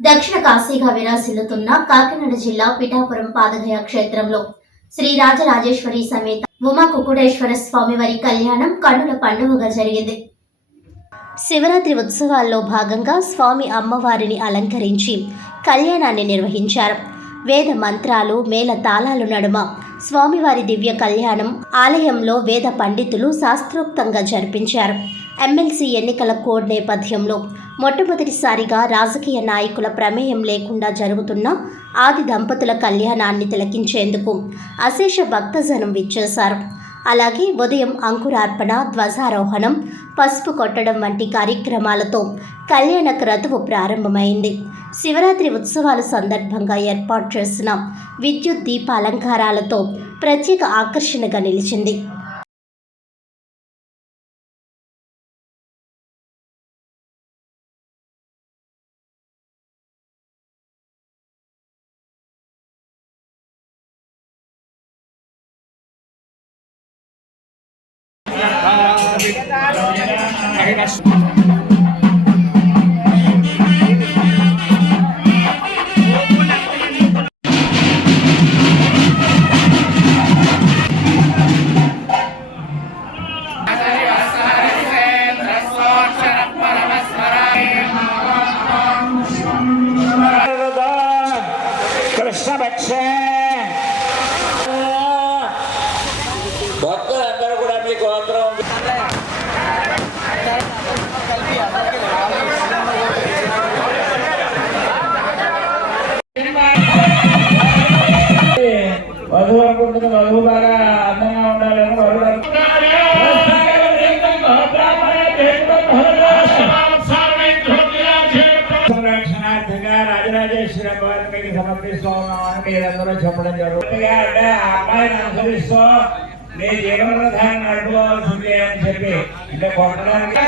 దక్షిణ కాశీగా విరాసిల్లుతున్న కాకినాడ జిల్లా పిఠాపురం పాదగయ క్షేత్రంలో శ్రీ రాజరాజేశ్వరి సమేత ఉమా కుకుటేశ్వర స్వామి వారి కళ్యాణం కన్నుల పండుగగా జరిగింది. శివరాత్రి ఉత్సవాల్లో భాగంగా స్వామి అమ్మవారిని అలంకరించి కళ్యాణాన్ని నిర్వహించారు. వేద మంత్రాలు మేళ తాళాలు నడుమ స్వామివారి దివ్య కళ్యాణం ఆలయంలో వేద పండితులు శాస్త్రోక్తంగా జరిపించారు. ఎమ్మెల్సీ ఎన్నికల కోడ్ నేపథ్యంలో మొట్టమొదటిసారిగా రాజకీయ నాయకుల ప్రమేయం లేకుండా జరుగుతున్న ఆది దంపతుల కళ్యాణాన్ని తిలకించేందుకు అశేష భక్తజనం విచ్చేశారు. అలాగే ఉదయం అంకురార్పణ, ధ్వజారోహణం, పసుపు కొట్టడం వంటి కార్యక్రమాలతో కళ్యాణ క్రతువు ప్రారంభమైంది. శివరాత్రి ఉత్సవాల సందర్భంగా ఏర్పాటు చేసిన విద్యుత్ దీప అలంకారాలతో ప్రత్యేక ఆకర్షణగా నిలిచింది. భక్తులందరూ కూడా మీ గోత్రం వధువు అనుకుంటుంది. వధువు బాగా అందంగా ఉండాలని సంరక్షణార్థంగా రాజరాజేశ్వరి అమ్మవారికి సమర్పిస్తూ ఉన్నామని మీరందరూ చెప్పడం జరుగుతుంది. అంటే ఆ అమ్మాయిని అనుసరిస్తూ మీ జీవన ప్రధాన్ని నడుపుకోవాల్సిందే అని చెప్పి అంటే కొట్టడానికి